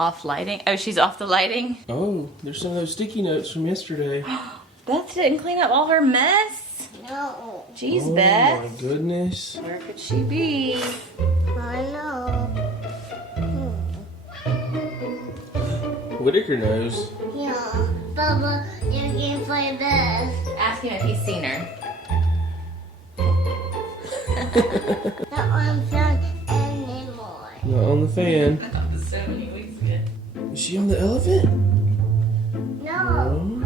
Off lighting? Oh, she's off the lighting? Oh, there's some of those sticky notes from yesterday. Beth didn't clean up all her mess? No. Jeez, Beth. Oh my goodness. Where could she be? I know. Whitaker knows. Yeah. Bubba, you can play this. Ask him if he's seen her. Not on film anymore. Not on the fan. That was so many weeks ago. Is she on the elephant? No.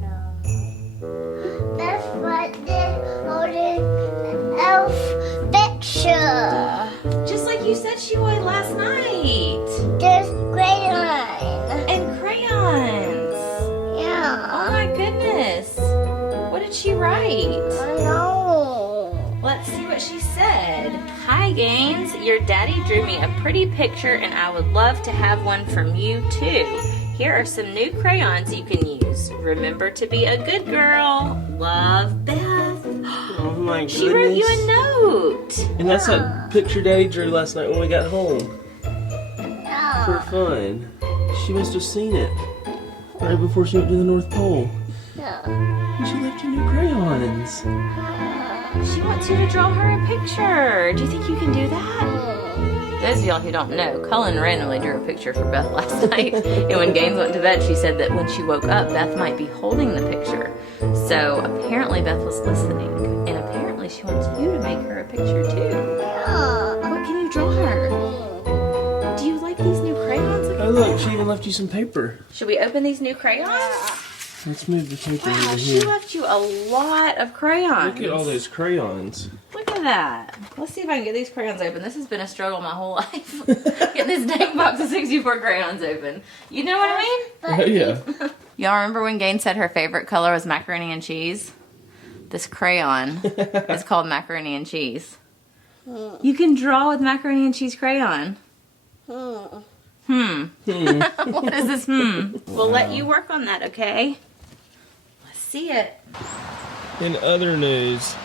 No. That's what they're holding the elf picture. Just like you said she would last night. There's crayon. And crayons. Yeah. Oh my goodness. What did she write? I know. Let's see what she said. Hi Gaines, your daddy drew me a pretty picture and I would love to have one from you too. Here are some new crayons you can use. Remember to be a good girl. Love, Beth. Oh my goodness. She wrote you a note. And that's that picture Daddy drew last night when we got home. No. For fun. She must have seen it. Right before she went to the North Pole. No. And she left you new crayons. She wants you to draw her a picture. Do you think you can do that? Those of y'all who don't know, Cullen randomly drew a picture for Beth last night. And when Gaines went to bed, she said that when she woke up, Beth might be holding the picture. So apparently Beth was listening. And apparently she wants you to make her a picture too. What can you draw her? Do you like these new crayons? Oh look, she even left you some paper. Should we open these new crayons? Let's move the paper Wow, over she here. left you a lot of crayons. Look at all those crayons. Look at that. Let's see if I can get these crayons open. This has been a struggle my whole life. Get this dang box of 64 crayons open. You know what I mean? Oh yeah. Y'all remember when Gaines said her favorite color was macaroni and cheese? This crayon is called macaroni and cheese. You can draw with macaroni and cheese crayon. What is this We'll let you work on that, okay? Let's see it. In other news,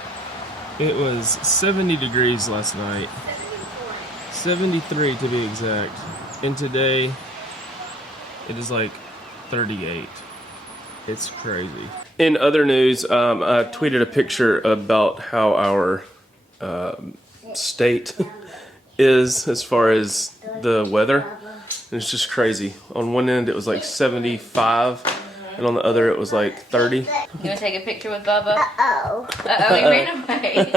it was 70 degrees last night. 73 to be exact. And today, it is like 38. It's crazy. In other news, I tweeted a picture about how our state is as far as the weather. And it's just crazy. On one end, it was like 75. And on the other, it was like 30. You want to take a picture with Bubba? Uh-oh. Uh-oh, he ran away.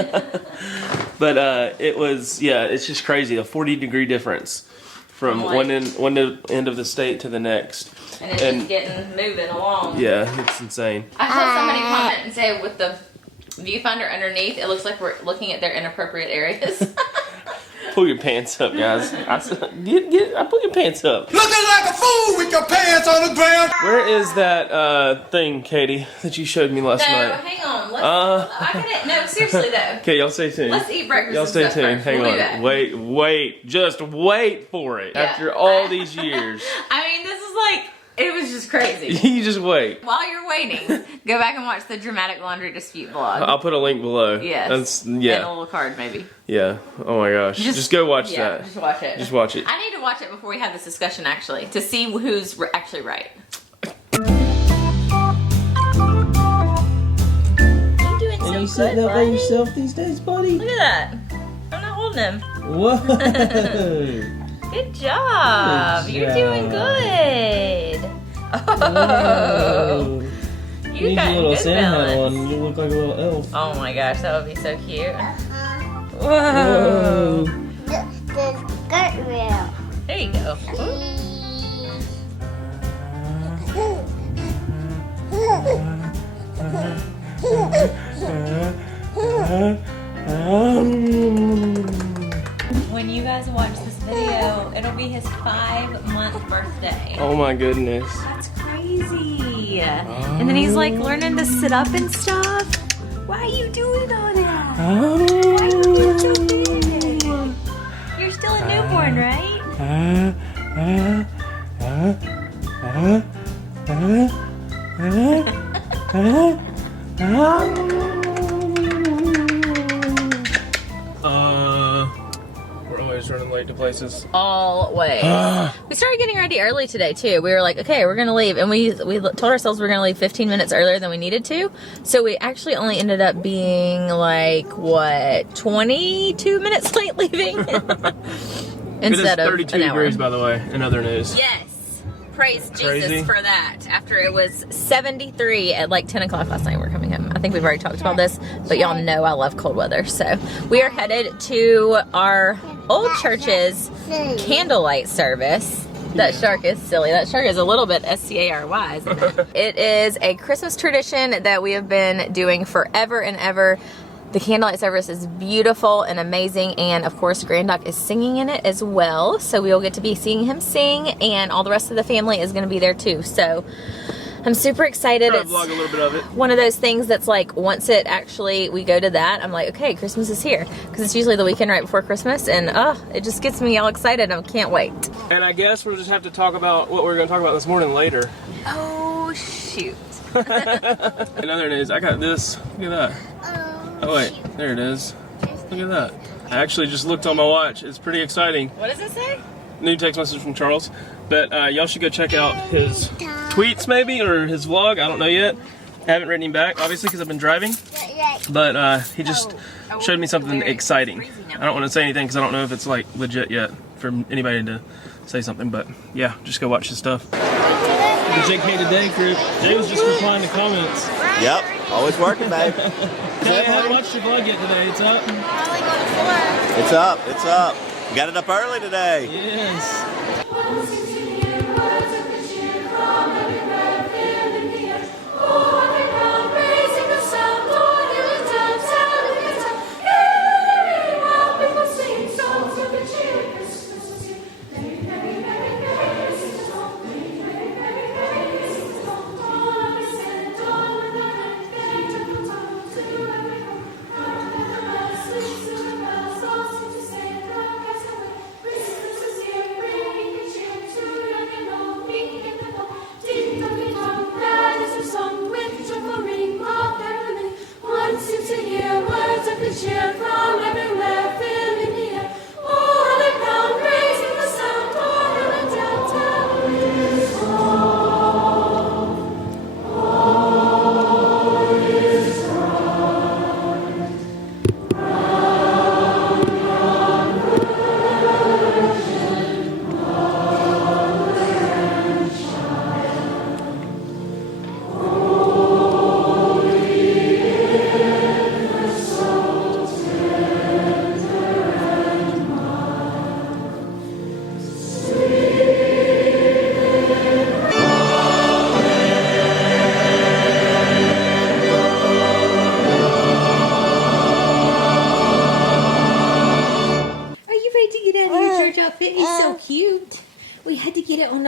But it was, yeah, it's just crazy. A 40-degree difference from one end of the state to the next. And it's just getting moving along. Yeah, it's insane. I saw somebody comment and say with the viewfinder underneath, it looks like we're looking at their inappropriate areas. Pull your pants up, guys. I pull your pants up. Looking like a fool with your pants on the ground. Where is that thing, Katie, that you showed me last No, night? hang on. No, seriously though. Okay, y'all stay tuned. Let's eat breakfast. Y'all stay and stuff tuned. first. Hang We'll on. be back. Wait. Just wait for it. Yeah. After all these years. I mean, this is like, it was just crazy. You just wait. While you're waiting, go back and watch the Dramatic Laundry Dispute vlog. I'll put a link below. Yes. And a little card maybe. Yeah. Oh my gosh. Just go watch that. Just watch it. Just watch it. I need to watch it before we have this discussion actually, to see who's actually right. You're doing And you so sitting good, up by buddy. yourself these days, buddy? Look at that. I'm not holding him. Whoa. Good job. Good You're doing job. good. Oh, You you need got your little good Santa hat on. balance. You look like a little elf. Oh my gosh, that would be so cute. Whoa. Whoa. The skirt rail. There you go. When you guys watch this video, it'll be his 5-month birthday. Oh my goodness. That's crazy. And then he's like learning to sit up and stuff. Why are you doing all that? Why are you being so big? You're still a newborn, right? running late to places. Always. We started getting ready early today too. We were like, okay, we're gonna leave, and we told ourselves we were gonna leave 15 minutes earlier than we needed to. So we actually only ended up being like what, 22 minutes late leaving instead of 32 an hour. degrees, by the way, in other news. Yes. Praise Crazy. Jesus for that. After it was 73 at like 10 o'clock last night, we're coming home. I think we've already talked about this, but y'all know I love cold weather. So we are headed to our old church's candlelight service. That shark is silly. That shark is a little bit S-C-A-R-Y, isn't it? It is a Christmas tradition that we have been doing forever and ever. The candlelight service is beautiful and amazing, and of course Grand Doc is singing in it as well, so we will get to be seeing him sing, and all the rest of the family is going to be there too. So I'm super excited. I'll vlog a little bit of it. One of those things that's like, once it actually, we go to that, I'm like, okay, Christmas is here, because it's usually the weekend right before Christmas, and it just gets me all excited. I can't wait. And I guess we'll just have to talk about what we're going to talk about this morning later. Oh shoot. In other news, I got this. Look at that. Oh wait, there it is. Look at that. I actually just looked on my watch. It's pretty exciting. What does it say? New text message from Charles. But y'all should go check out his tweets maybe, or his vlog. I don't know yet. I haven't written him back, obviously, because I've been driving. But he just showed me something exciting. I don't want to say anything because I don't know if it's like legit yet for anybody to say something. But yeah, just go watch his stuff. The JK Today group. Jay was just replying to comments. Yep, always working, babe. Hey, I haven't watched your vlog yet today. It's up. It's up, it's up. Got it up early today. Yes.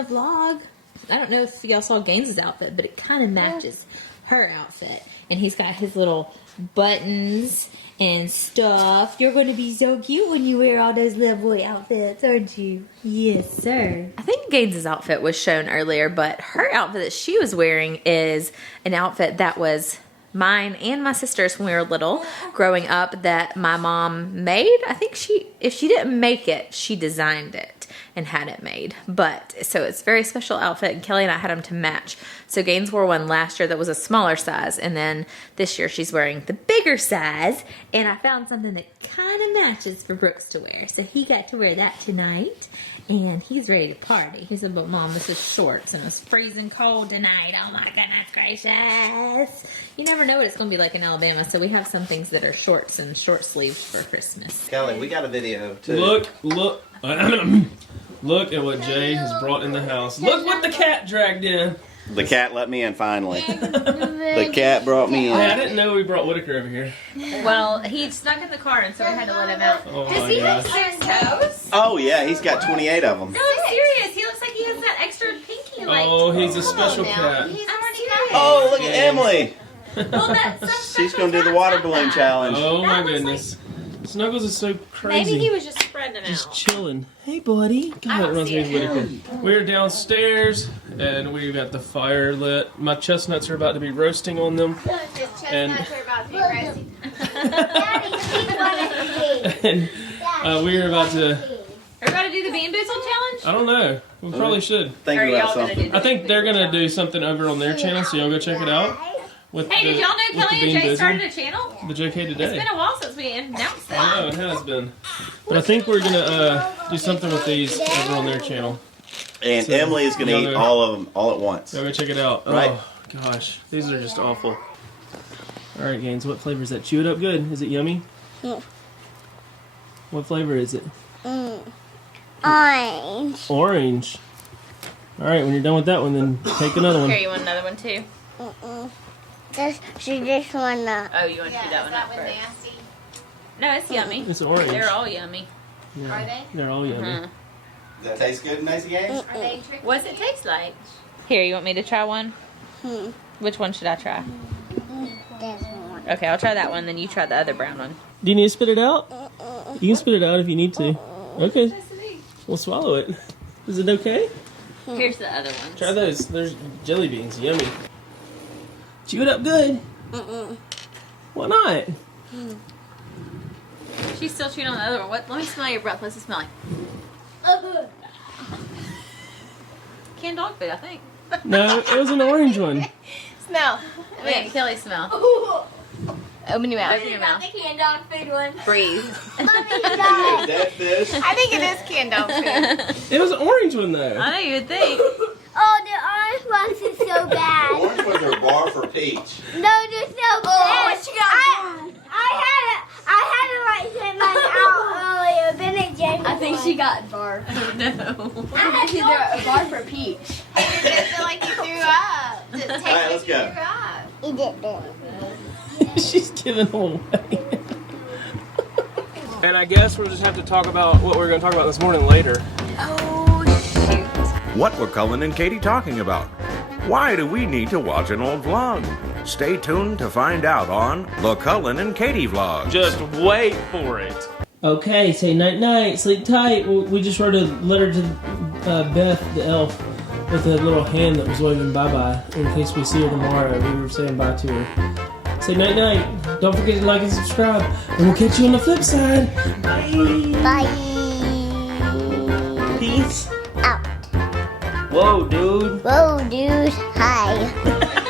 Vlog. I don't know if y'all saw Gaines's outfit, but it kind of matches her outfit. And he's got his little buttons and stuff. You're going to be so cute when you wear all those little boy outfits, aren't you? Yes, sir. I think Gaines's outfit was shown earlier, but her outfit that she was wearing is an outfit that was mine and my sister's when we were little growing up, that my mom made. I think if she didn't make it, she designed it and had it made. But so it's a very special outfit, and Kelly and I had them to match. So Gaines wore one last year that was a smaller size, and then this year she's wearing the bigger size, and I found something that kind of matches for Brooks to wear. So he got to wear that tonight, and he's ready to party. He said, but Mom, this is shorts, and it was freezing cold tonight. Oh my goodness gracious. You never know what it's going to be like in Alabama, so we have some things that are shorts and short sleeves for Christmas. Kelly, we got a video too. Look at what Jay has brought in the house. Look what the cat dragged in. The cat let me in finally. The cat brought me in. Hey, I didn't know we brought Whitaker over here. Well, he snuck in the car, and so we had to let him out. Oh Does he have 6 toes? Oh yeah, he's got 28 of them. No, I'm serious. He looks like he has that extra pinky. Like, Oh, he's a special cat. he's already got it. Oh, look at Emily. Well, that's She's gonna do the water balloon challenge. Oh my goodness. Snuggles is so crazy. Maybe he was just spreading them Just out. chilling. Hey, buddy. God, it runs me Whitaker. We're downstairs, and we've got the fire lit. My chestnuts are about to be roasting on them. And, are about to be roasting. Daddy, and we're about to watch? I don't know. We probably should. Think Are about y'all gonna something. do I think they're gonna do something over on their channel, so y'all go check it out. With Hey, did y'all know with Kelly the and Bean Jay Bizzle. started a channel? The JK It's Today. been a while since we announced I that. know, it has been. But I think we're gonna do something with these over on their channel. And So, Emily is going to y'all eat know- all of them all at once. So go check it out. Right. Oh, gosh. These are just awful. Alright, Gaines, what flavor is that? Chew it up good. Is it yummy? Yeah. What flavor is it? Orange. Orange. Alright, when you're done with that one, then take another one. Here, you want another one too? She just wanna. Oh, you want to do that one up first? No, it's yummy. It's orange. They're all yummy. Yeah, Are they? They're all yummy. Mhm. Does that taste good, Macy Games? Are they tricky? What's it taste like? Here, you want me to try one? Which one should I try? This one. Okay, I'll try that one, then you try the other brown one. Do you need to spit it out? You can spit it out if you need to. Okay. We'll swallow it. Is it okay? Here's the other ones. Try those. There's jelly beans. Yummy. Chew it up good. Why not? She's still chewing on the other one. What? Let me smell your breath. What's it smell like? Canned dog food, I think. No, it was an orange one. Smell. Wait, Kelly, smell. Open your mouth. Open your mouth. Canned dog food one. Breathe. Dead fish. I think it is canned dog food. It was an orange one though. I know you would think. Oh, the orange ones is so bad. Orange ones are Barf or peach. No, they're so bad. what you got? I had it like 10 months out earlier. Then it changed. I think she got barf. No. I had either a barf or peach. I feel like you threw up. It tastes Alright, let's go. He did that. She's giving them away. And I guess we'll just have to talk about what we're going to talk about this morning later. Oh, shoot. What were Cullen and Katie talking about? Why do we need to watch an old vlog? Stay tuned to find out on the Cullen and Katie vlog. Just wait for it. Okay, say night night, sleep tight. We just wrote a letter to Beth, the elf, with a little hand that was waving bye-bye in case we see her tomorrow. We were saying bye to her. Say night night. Don't forget to like and subscribe. And we'll catch you on the flip side. Bye. Bye. Peace. Out. Whoa, dude. Whoa, dude. Hi.